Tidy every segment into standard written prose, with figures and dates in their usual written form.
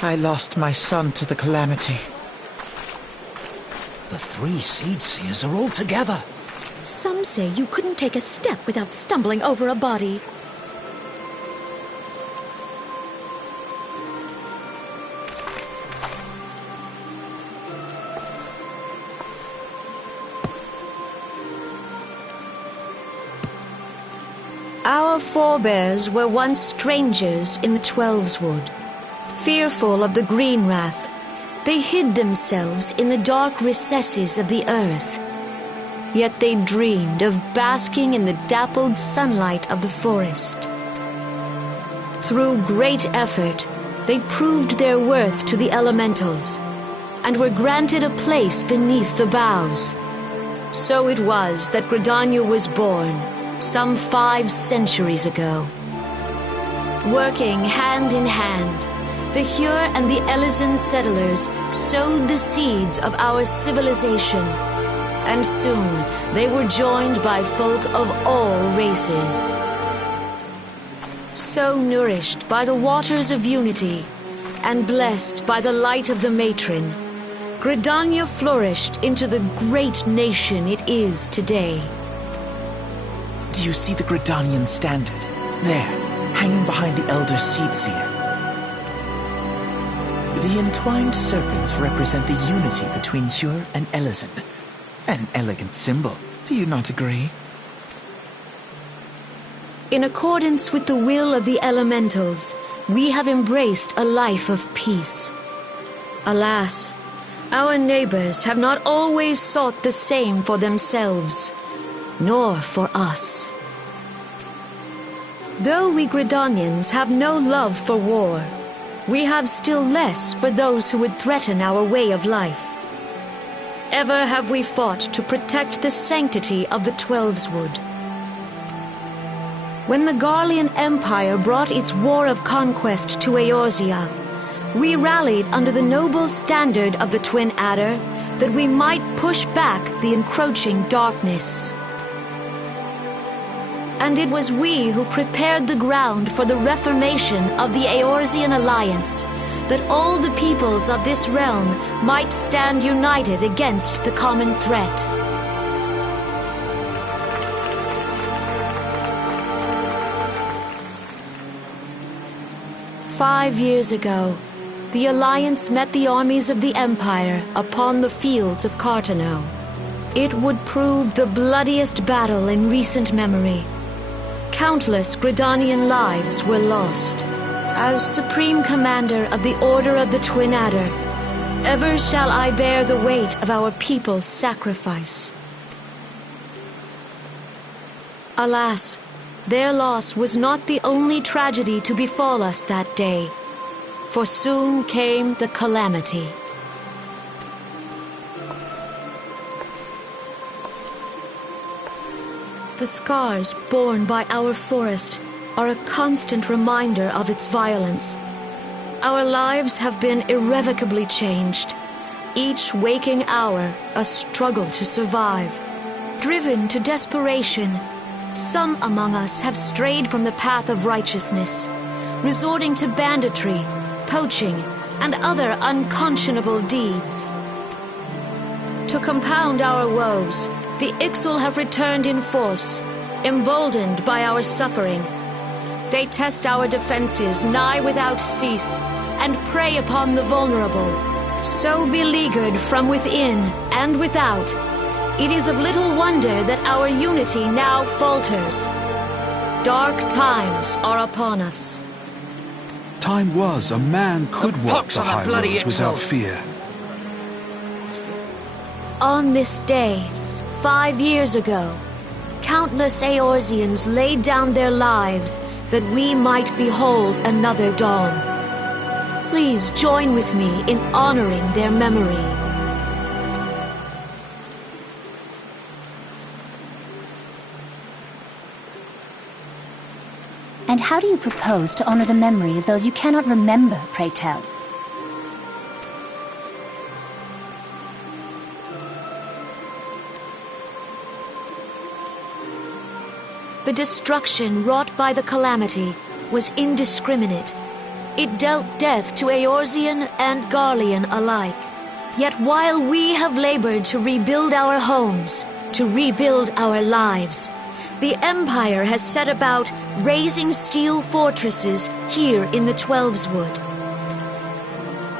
I lost my son to the calamity. The 3 Seed Seers are all together. Some say you couldn't take a step without stumbling over a body. Our forebears were once strangers in the Twelveswood. Fearful of the Green Wrath, they hid themselves in the dark recesses of the earth. Yet they dreamed of basking in the dappled sunlight of the forest. Through great effort, they proved their worth to the elementals, and were granted a place beneath the boughs. So it was that Gridania was born, some 5 centuries ago. Working hand in hand, the Hure and the Elysian settlers sowed the seeds of our civilization, and soon they were joined by folk of all races. So nourished by the waters of unity, and blessed by the light of the matron, Gridania flourished into the great nation it is today. Do you see the Gridanian standard? There, hanging behind the Elder Seed Seer. The entwined serpents represent the unity between Hure and Elysian. An elegant symbol, do you not agree? In accordance with the will of the elementals, we have embraced a life of peace. Alas, our neighbors have not always sought the same for themselves, nor for us. Though we Gridanians have no love for war, we have still less for those who would threaten our way of life. Ever have we fought to protect the sanctity of the Twelveswood. When the Garlean Empire brought its war of conquest to Eorzea, we rallied under the noble standard of the Twin Adder that we might push back the encroaching darkness. And it was we who prepared the ground for the reformation of the Eorzean Alliance, that all the peoples of this realm might stand united against the common threat. "5 years ago, the Alliance met the armies of the Empire upon the fields of Cartano. It would prove the bloodiest battle in recent memory. Countless Gridanian lives were lost. As Supreme Commander of the Order of the Twin Adder, ever shall I bear the weight of our people's sacrifice. Alas, their loss was not the only tragedy to befall us that day, for soon came the calamity. The scars borne by our forest are a constant reminder of its violence. Our lives have been irrevocably changed, each waking hour a struggle to survive. Driven to desperation, some among us have strayed from the path of righteousness, resorting to banditry, poaching, and other unconscionable deeds. To compound our woes, the Ixal have returned in force, emboldened by our suffering. They test our defenses nigh without cease, and prey upon the vulnerable. So beleaguered from within and without, it is of little wonder that our unity now falters. Dark times are upon us. Time was a man could walk pox the on that high bloody roads without Ixal. fear. On this day, 5 years ago, countless Eorzeans laid down their lives that we might behold another dawn. Please join with me in honoring their memory. And how do you propose to honor the memory of those you cannot remember, pray tell? The destruction wrought by the calamity was indiscriminate. It dealt death to Eorzean and Garlean alike. Yet while we have labored to rebuild our homes, to rebuild our lives, the Empire has set about raising steel fortresses here in the Twelveswood.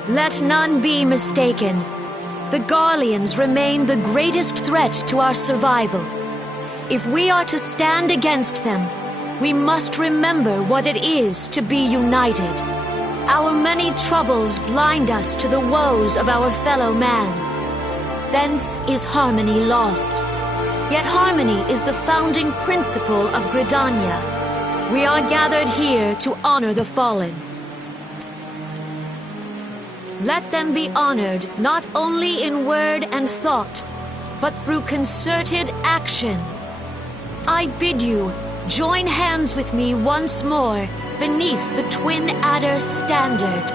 Let none be mistaken. The Garleans remain the greatest threat to our survival. If we are to stand against them, we must remember what it is to be united. Our many troubles blind us to the woes of our fellow man. Thence is harmony lost. Yet harmony is the founding principle of Gridania. We are gathered here to honor the fallen. Let them be honored not only in word and thought, but through concerted action. I bid you join hands with me once more beneath the Twin Adder's standard.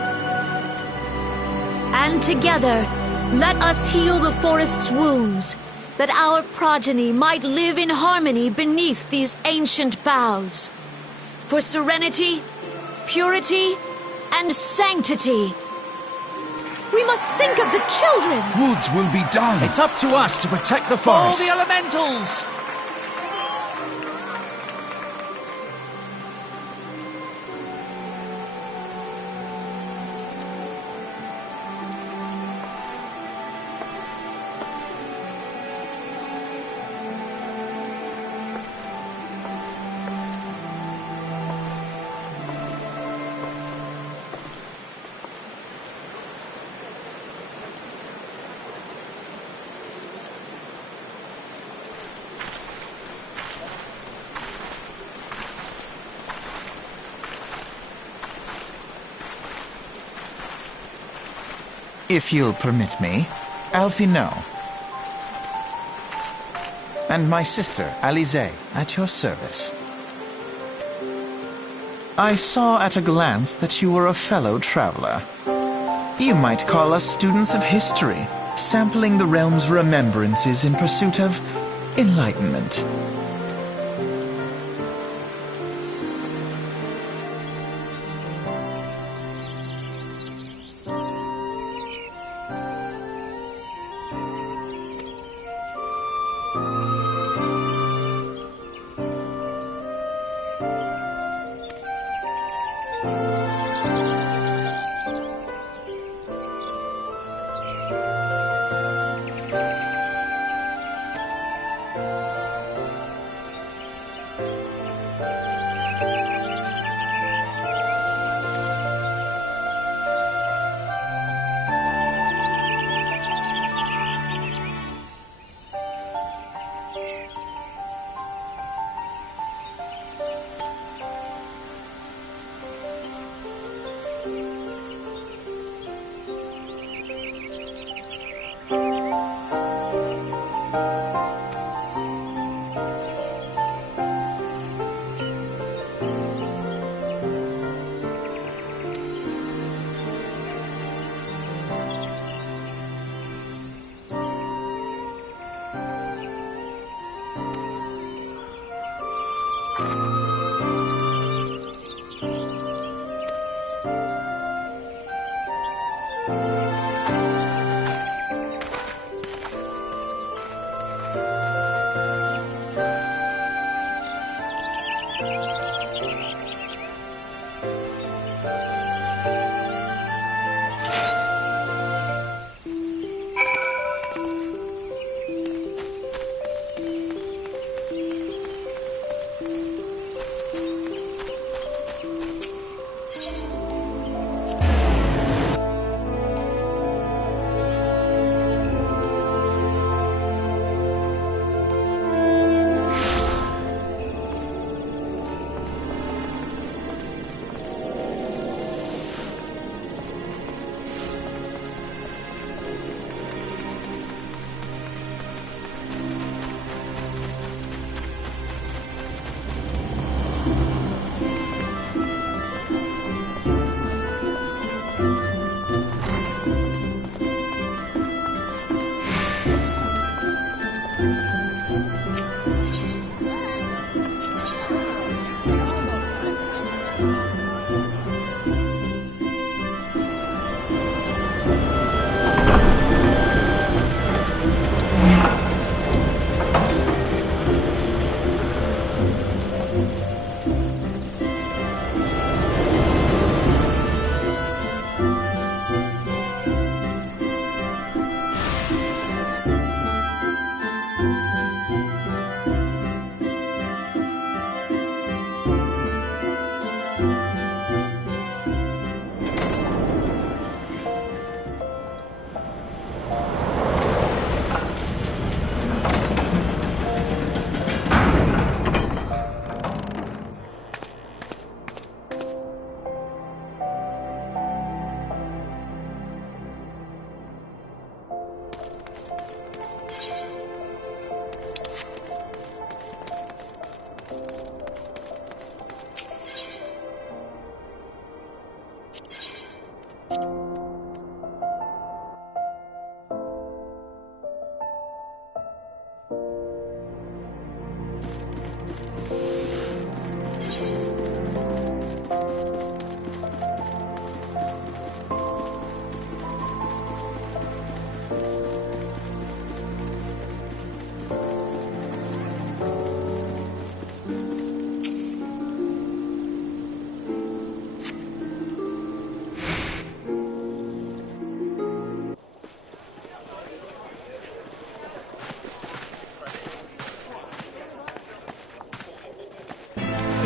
And together, let us heal the forest's wounds, that our progeny might live in harmony beneath these ancient boughs. For serenity, purity, and sanctity. We must think of the children! Woods will be done. It's up to us to protect the For forest. the elementals! If you'll permit me, Alfie No. And my sister, Alize, at your service. I saw at a glance that you were a fellow traveler. You might call us students of history, sampling the realm's remembrances in pursuit of enlightenment.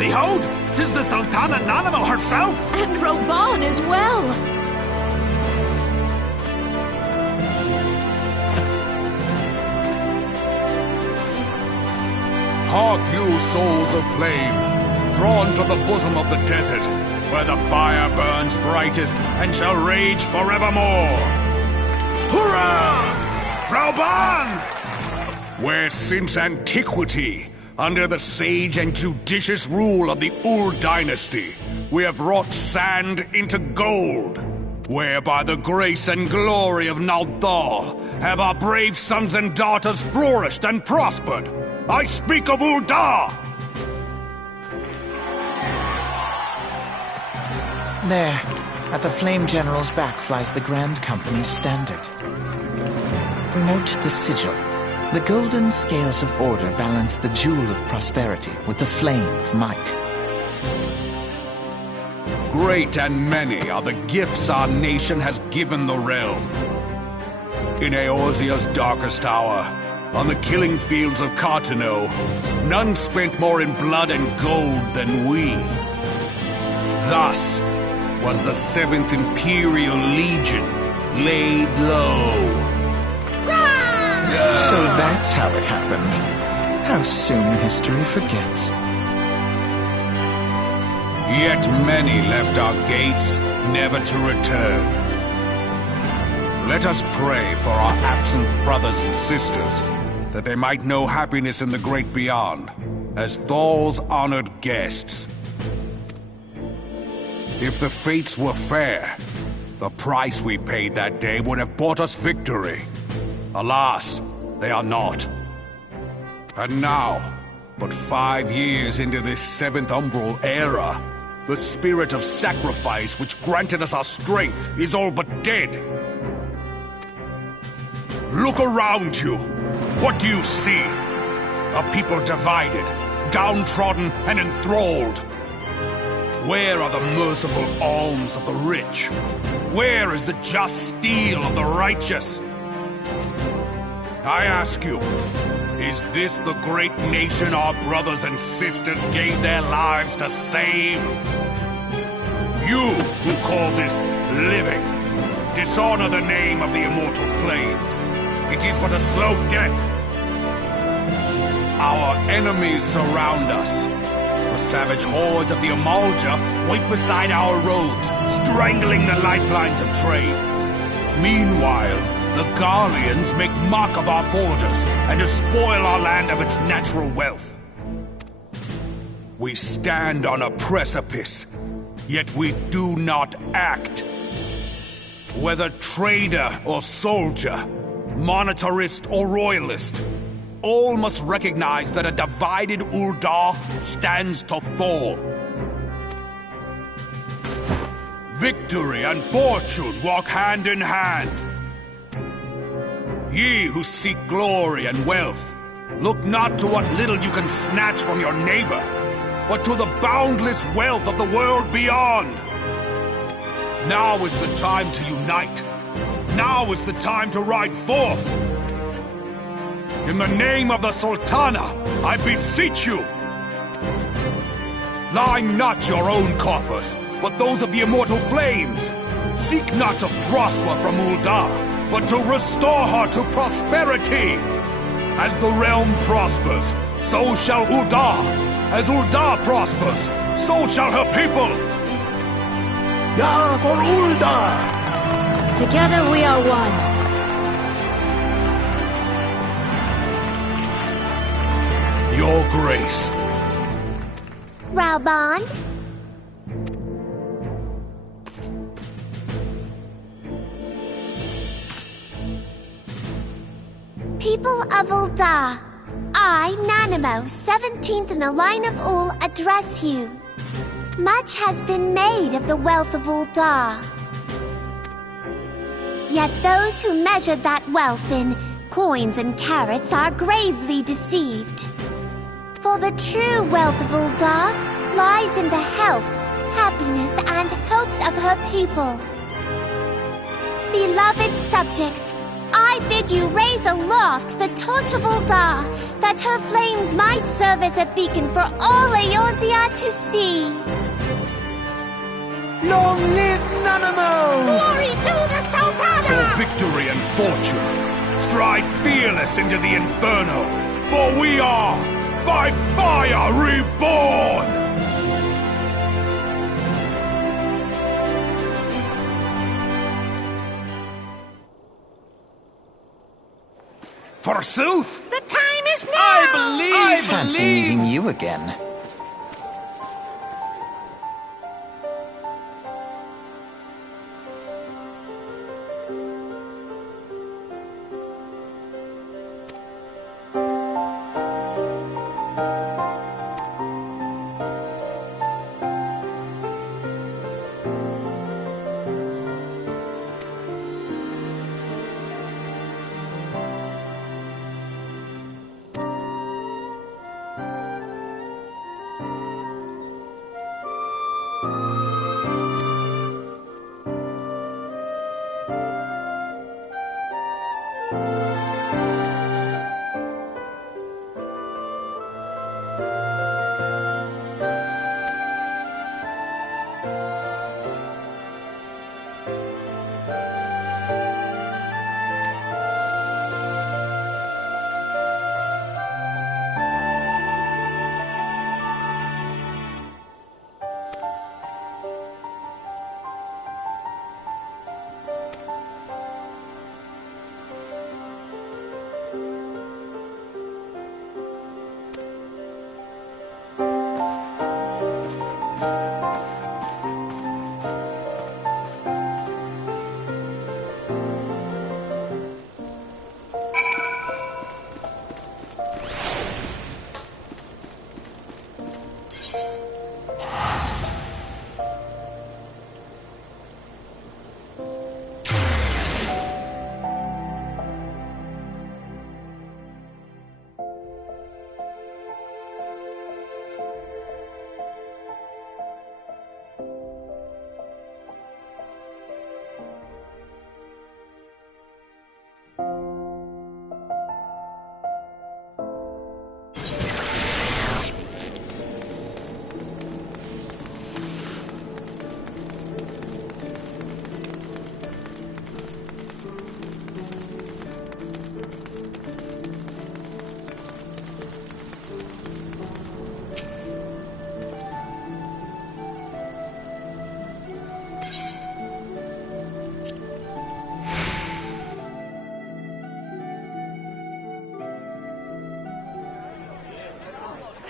Behold, 'tis the Sultana Nanimo herself! And Roban as well! Hark you, souls of flame, drawn to the bosom of the desert, where the fire burns brightest and shall rage forevermore. Hurrah! Rauban! Where since antiquity, under the sage and judicious rule of the Ul dynasty, we have wrought sand into gold. Where by the grace and glory of Naldal have our brave sons and daughters flourished and prospered. I speak of Ul'dah! There, at the Flame General's back flies the Grand Company's standard. Note the sigil. The golden scales of order balance the jewel of prosperity with the flame of might. Great and many are the gifts our nation has given the realm. In Eorzea's darkest hour, on the killing fields of Cartano, none spent more in blood and gold than we. Thus was the 7th Imperial Legion laid low. So that's how it happened. How soon history forgets. Yet many left our gates, never to return. Let us pray for our absent brothers and sisters, that they might know happiness in the great beyond, as Thal's honored guests. If the fates were fair, the price we paid that day would have bought us victory. Alas, they are not. And now, but 5 years into this 7th Umbral era, the spirit of sacrifice which granted us our strength is all but dead. Look around you. What do you see? A people divided, downtrodden, and enthralled. Where are the merciful alms of the rich? Where is the just steel of the righteous? I ask you, is this the great nation our brothers and sisters gave their lives to save? You who call this living, dishonor the name of the immortal flames. It is but a slow death. Our enemies surround us. The savage hordes of the Amalja wait beside our roads, strangling the lifelines of trade. Meanwhile, the Garleans make mock of our borders and despoil our land of its natural wealth. We stand on a precipice, yet we do not act. Whether trader or soldier, monetarist or royalist, all must recognize that a divided Ul'dah stands to fall. Victory and fortune walk hand in hand. Ye who seek glory and wealth, look not to what little you can snatch from your neighbor, but to the boundless wealth of the world beyond. Now is the time to unite. Now is the time to ride forth. In the name of the Sultana, I beseech you. Line not your own coffers, but those of the immortal flames. Seek not to prosper from Ul'dah, but to restore her to prosperity. As the realm prospers, so shall Ul'dah. As Ul'dah prospers, so shall her people. Ya for Ul'dah! Together we are one. Your grace. Rauban? People of Ul'dah, I, Nanimo, 17th in the line of Ul, address you. Much has been made of the wealth of Ul'dah. Yet those who measured that wealth in coins and carats are gravely deceived. For the true wealth of Ul'dah lies in the health, happiness, and hopes of her people. Beloved subjects, I bid would you raise aloft the torch of Uldar, that her flames might serve as a beacon for all Eorzea to see? Long live Nanamo! Glory to the Sultana! For victory and fortune, stride fearless into the Inferno, for we are, by fire, reborn! Forsooth! The time is now! I fancy meeting you again.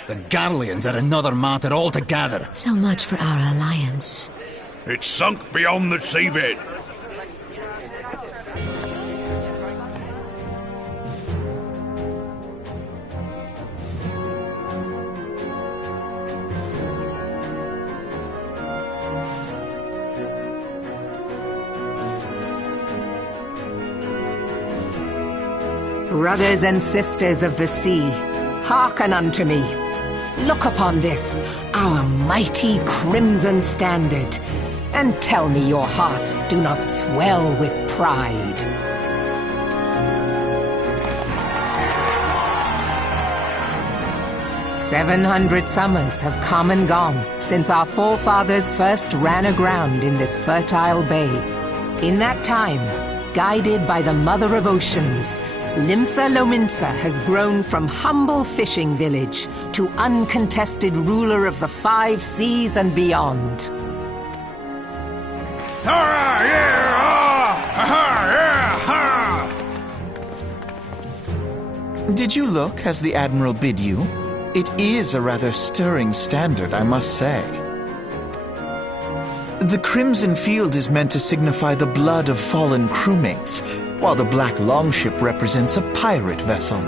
The Garleans are another matter altogether. So much for our alliance. It's sunk beyond the seabed. Brothers and sisters of the sea, hearken unto me. Look upon this, our mighty crimson standard, and tell me your hearts do not swell with pride. "700 summers have come and gone since our forefathers first ran aground in this fertile bay. In that time, guided by the Mother of Oceans, Limsa Lominsa has grown from humble fishing village to uncontested ruler of the 5 seas and beyond. Did you look as the Admiral bid you? It is a rather stirring standard, I must say. The crimson field is meant to signify the blood of fallen crewmates, while the black longship represents a pirate vessel.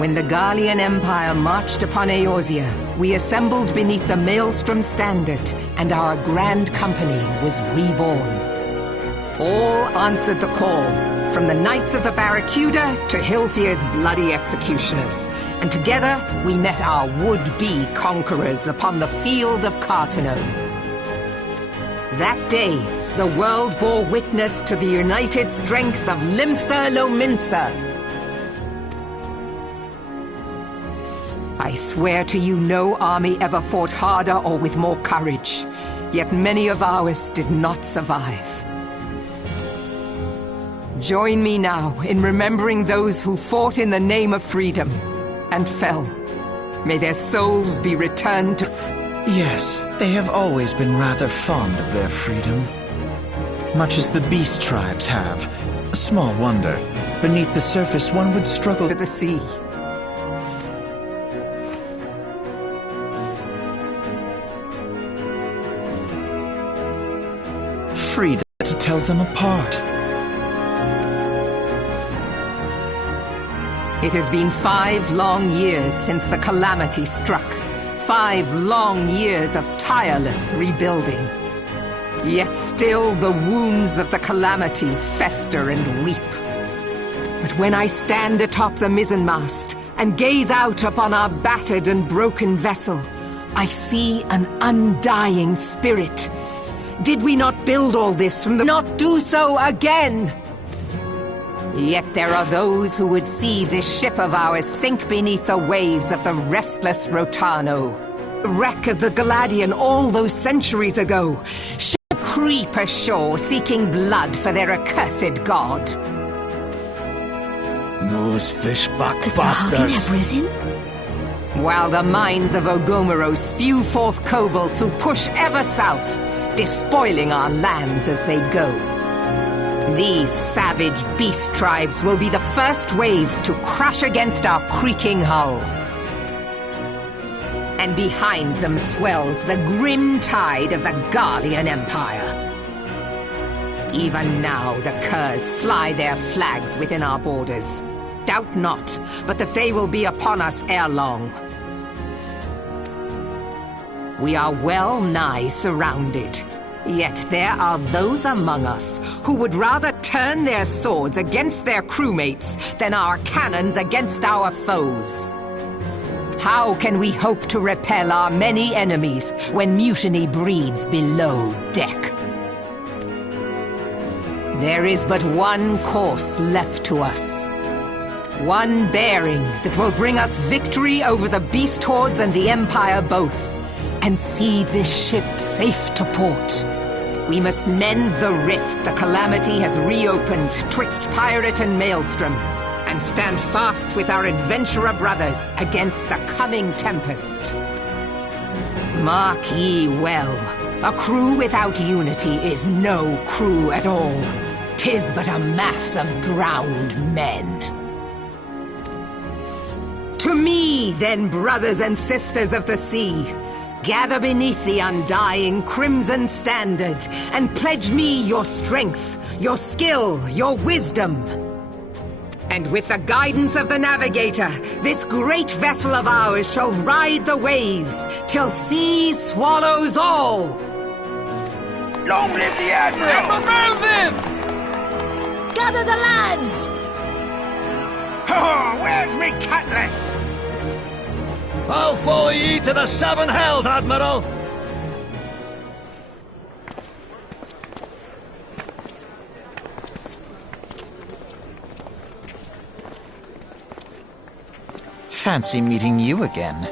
When the Garlean Empire marched upon Eorzea, we assembled beneath the Maelstrom standard, and our grand company was reborn. All answered the call, from the Knights of the Barracuda to Hilthier's bloody executioners, and together we met our would-be conquerors upon the field of Carteneau. That day, The world bore witness to the united strength of Limsa Lominsa. I swear to you, no army ever fought harder or with more courage, yet many of ours did not survive. Join me now in remembering those who fought in the name of freedom and fell. May their souls be returned to... Yes, they have always been rather fond of their freedom. Much as the beast tribes have. Small wonder. Beneath the surface, one would struggle to the sea. Freedom to tell them apart. It has been 5 long years since the calamity struck. 5 long years of tireless rebuilding. Yet still the wounds of the calamity fester and weep. But when I stand atop the mizzenmast and gaze out upon our battered and broken vessel, I see an undying spirit. Did we not build all this from the... not do so again? Yet there are those who would see this ship of ours sink beneath the waves of the restless Rotano. The wreck of the Galadian all those centuries ago. Should creep ashore seeking blood for their accursed god. Those fishback The Sahagin bastards! have risen? While the mines of Ogomoro spew forth kobolds who push ever south, despoiling our lands as they go. These savage beast tribes will be the first waves to crash against our creaking hull. And behind them swells the grim tide of the Garlean Empire. Even now the curs fly their flags within our borders. Doubt not, but that they will be upon us ere long. We are well nigh surrounded. Yet there are those among us who would rather turn their swords against their crewmates than our cannons against our foes. How can we hope to repel our many enemies when mutiny breeds below deck? There is but one course left to us. One bearing that will bring us victory over the beast hordes and the Empire both, and see this ship safe to port. We must mend the rift the calamity has reopened twixt pirate and maelstrom, and stand fast with our adventurer brothers against the coming tempest. Mark ye well, a crew without unity is no crew at all. 'Tis but a mass of drowned men. To me, then, brothers and sisters of the sea, gather beneath the undying crimson standard and pledge me your strength, your skill, your wisdom. And with the guidance of the navigator, this great vessel of ours shall ride the waves till sea swallows all. Long live the Admiral! Gather the lads! Oh, where's me cutlass? I'll follow ye to the 7 hells, Admiral! Fancy meeting you again.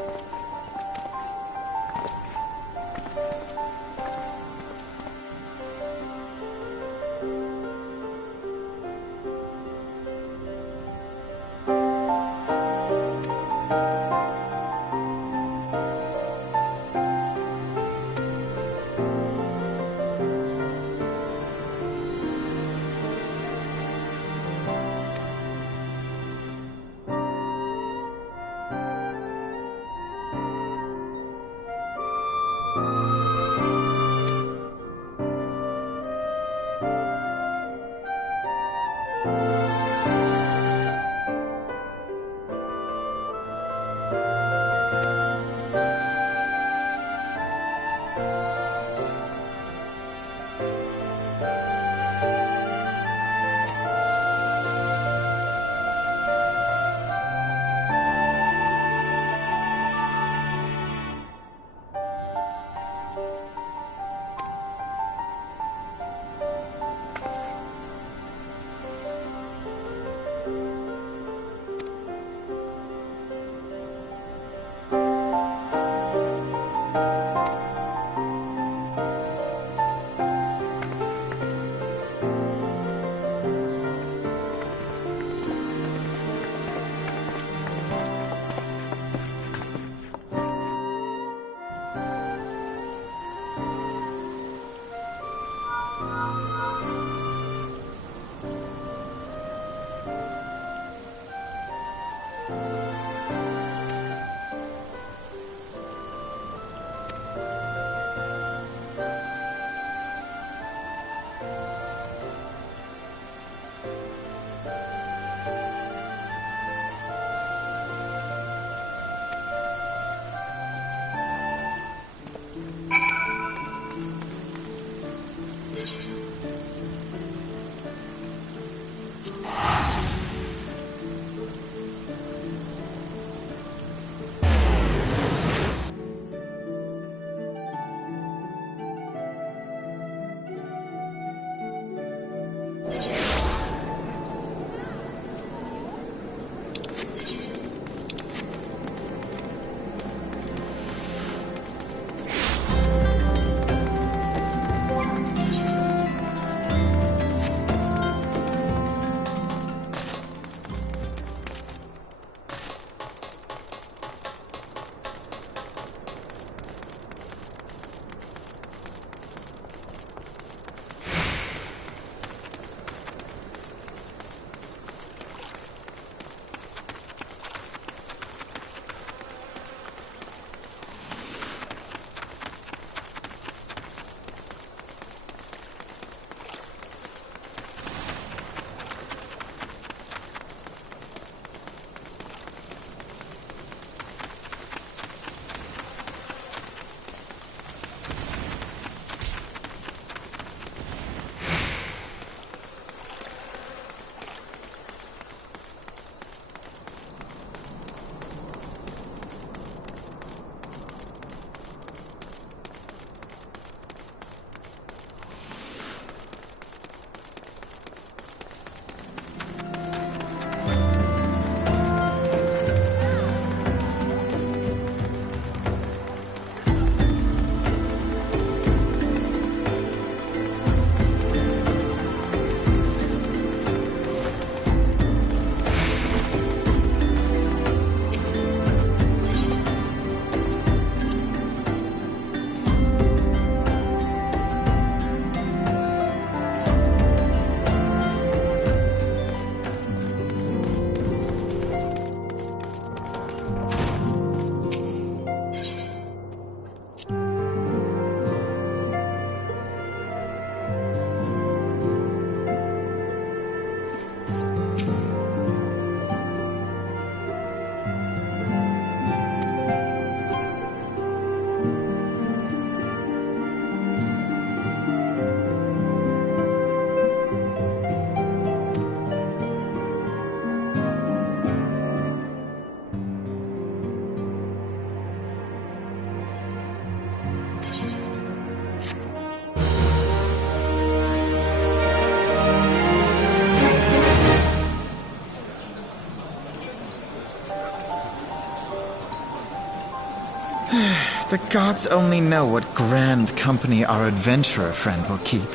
The gods only know what grand company our adventurer friend will keep.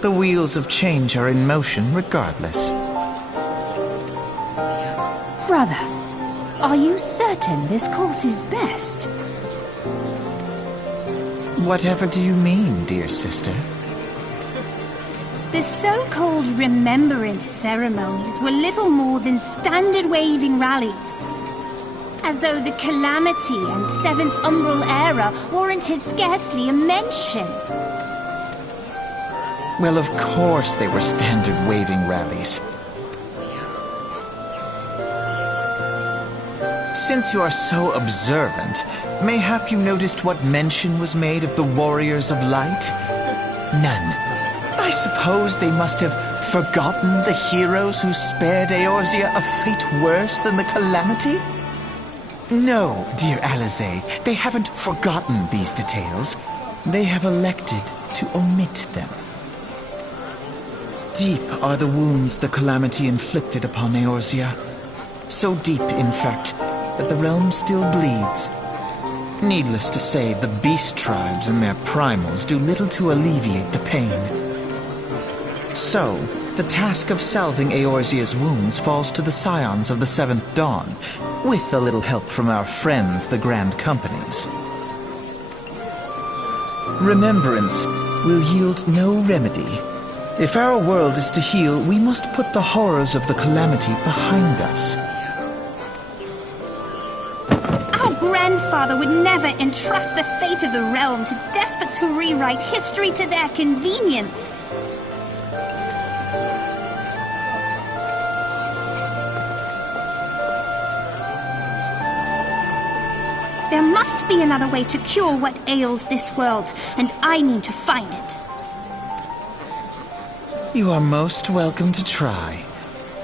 The wheels of change are in motion regardless. Brother, are you certain this course is best? Whatever do you mean, dear sister? The so-called remembrance ceremonies were little more than standard waving rallies. As though the Calamity and Seventh Umbral Era warranted scarcely a mention. Well, of course they were standard waving rallies. Since you are so observant, mayhap you noticed what mention was made of the Warriors of Light? None. I suppose they must have forgotten the heroes who spared Eorzea a fate worse than the Calamity? No, dear Alize, they haven't forgotten these details. They have elected to omit them. Deep are the wounds the Calamity inflicted upon Eorzea. So deep, in fact, that the realm still bleeds. Needless to say, the beast tribes and their primals do little to alleviate the pain. So, the task of salving Eorzea's wounds falls to the scions of the Seventh Dawn, with a little help from our friends, the Grand Companies. Remembrance will yield no remedy. If our world is to heal, we must put the horrors of the Calamity behind us. Our grandfather would never entrust the fate of the realm to despots who rewrite history to their convenience. There must be another way to cure what ails this world, and I mean to find it. You are most welcome to try.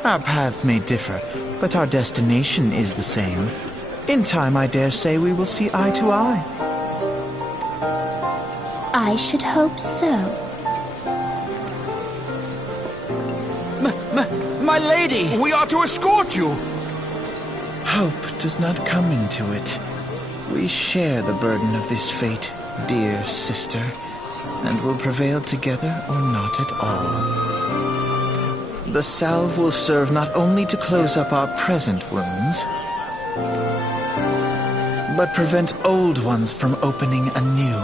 Our paths may differ, but our destination is the same. In time, I dare say we will see eye to eye. I should hope so. My lady! We are to escort you! Hope does not come into it. We share the burden of this fate, dear sister, and will prevail together or not at all. The salve will serve not only to close up our present wounds, but prevent old ones from opening anew.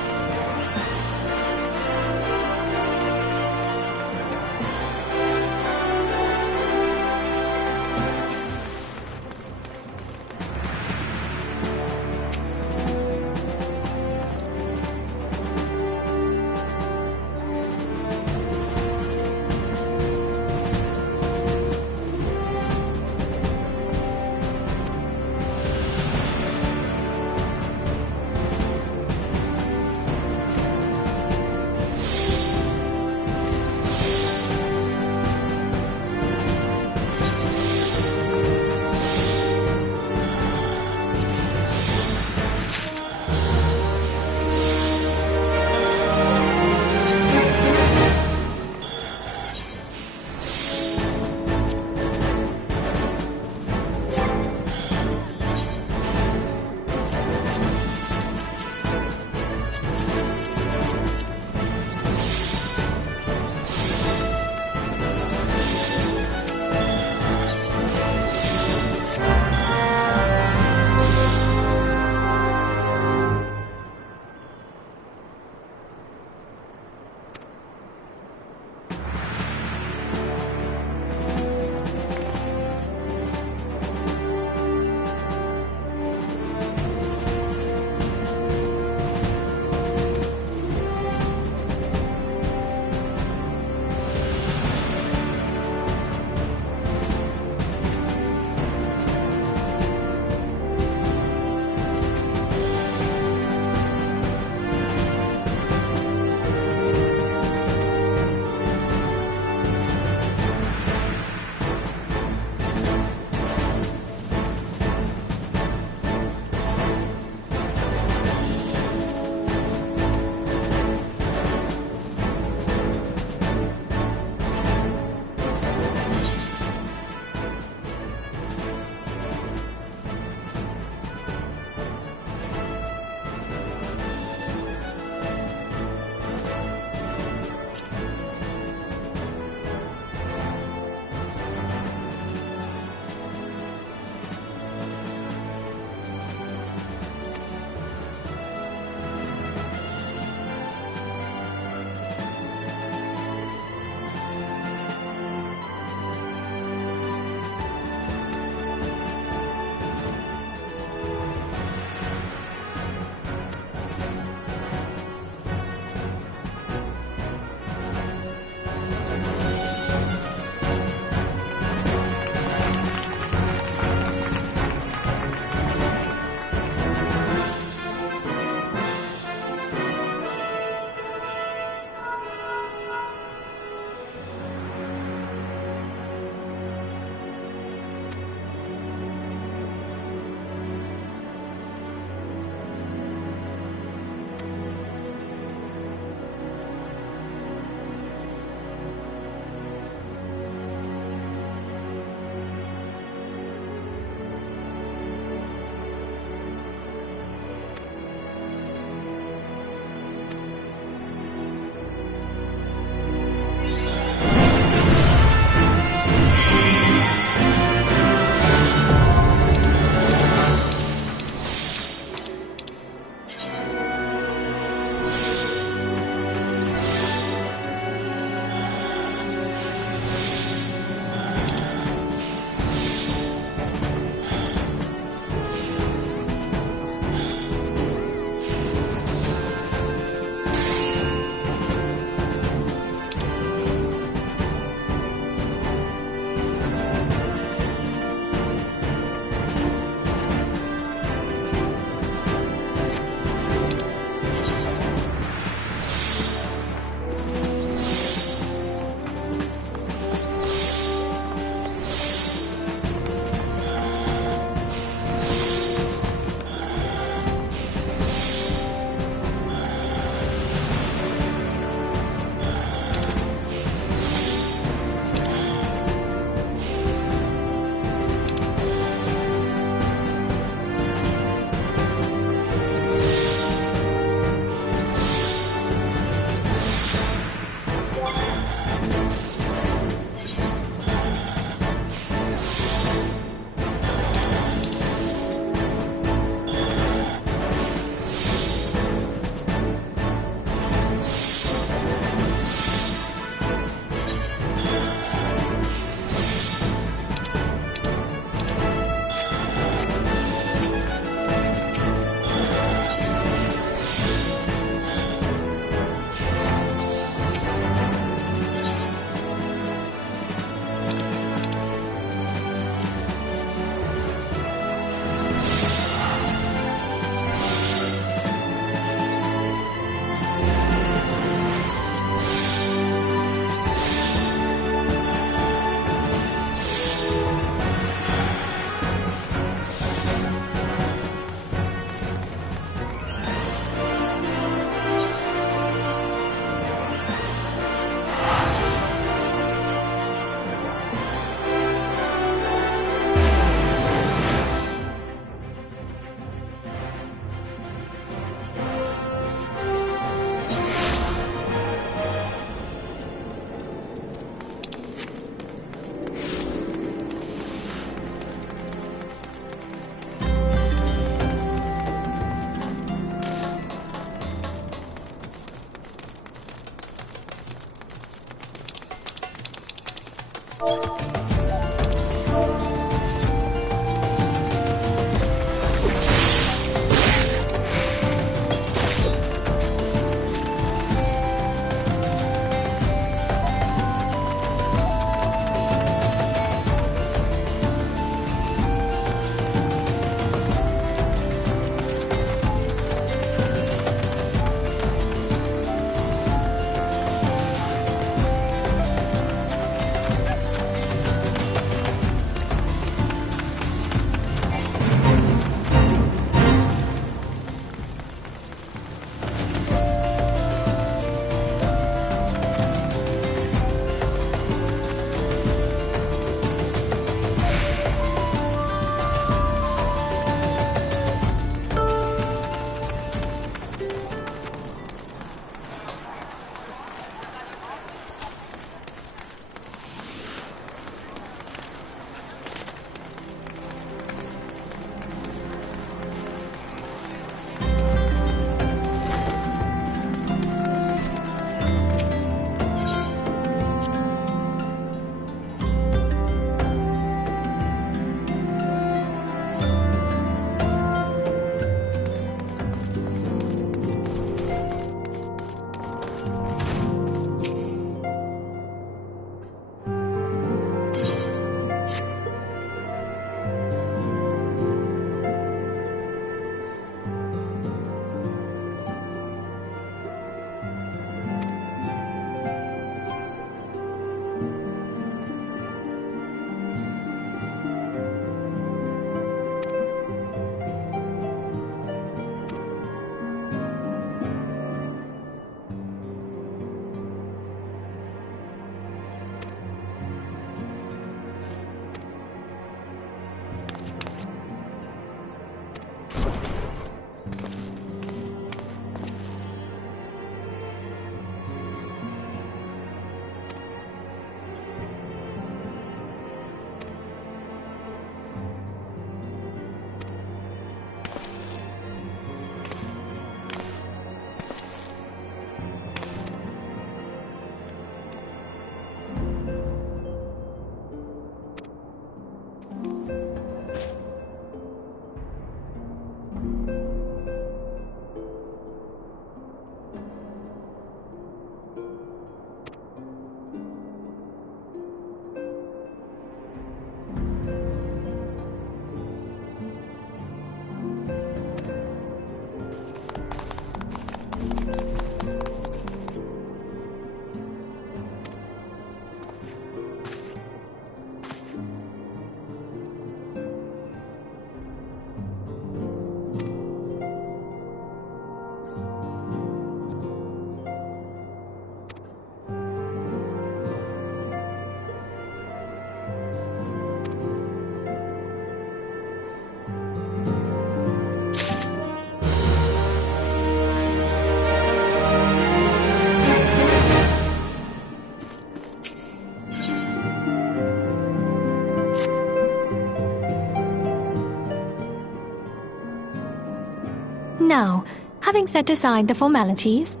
Now, having set aside the formalities,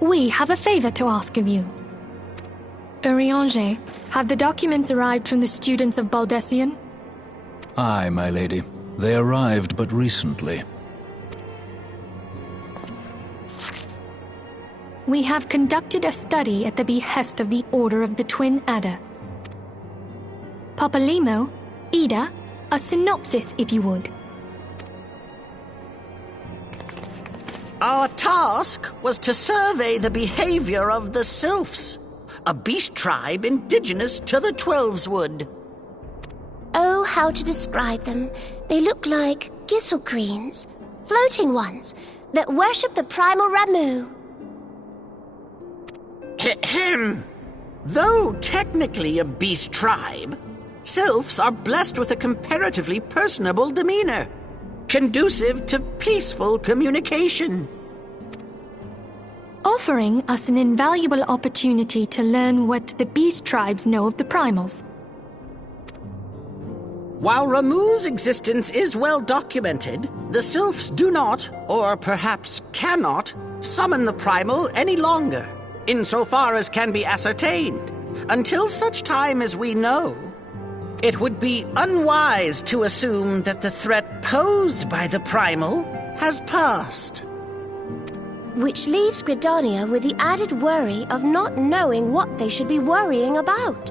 we have a favor to ask of you. Urianger, have the documents arrived from the students of Baldessian? Aye, my lady. They arrived but recently. We have conducted a study at the behest of the Order of the Twin Adder. Papalimo, Ida, a synopsis if you would. Our task was to survey the behavior of the Sylphs, a beast tribe indigenous to the Twelveswood. Oh, how to describe them. They look like gisselcreens, floating ones, that worship the primal Ramu. Ahem. Though technically a beast tribe, Sylphs are blessed with a comparatively personable demeanor, conducive to peaceful communication. Offering us an invaluable opportunity to learn what the beast tribes know of the primals. While Ramu's existence is well documented, the Sylphs do not, or perhaps cannot, summon the primal any longer, insofar as can be ascertained. Until such time as we know, it would be unwise to assume that the threat posed by the primal has passed. Which leaves Gridania with the added worry of not knowing what they should be worrying about.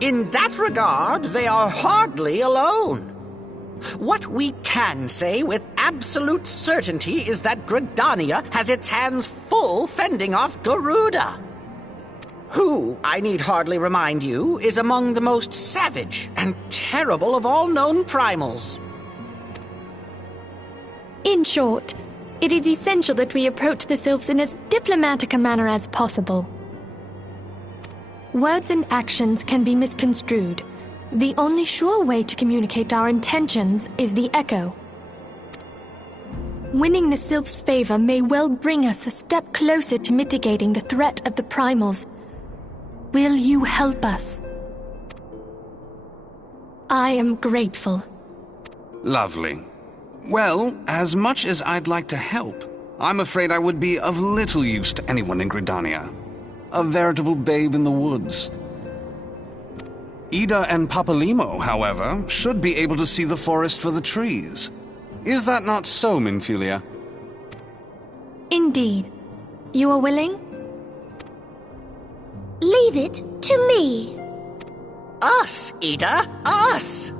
In that regard, they are hardly alone. What we can say with absolute certainty is that Gridania has its hands full fending off Garuda, who, I need hardly remind you, is among the most savage and terrible of all known primals. In short, it is essential that we approach the sylphs in as diplomatic a manner as possible. Words and actions can be misconstrued. The only sure way to communicate our intentions is the echo. Winning the sylphs' favor may well bring us a step closer to mitigating the threat of the primals. Will you help us? I am grateful. Lovely. Well, as much as I'd like to help, I'm afraid I would be of little use to anyone in Gridania. A veritable babe in the woods. Ida and Papalimo, however, should be able to see the forest for the trees. Is that not so, Minfilia? Indeed. You are willing? Leave it to me. Us, Ida, us!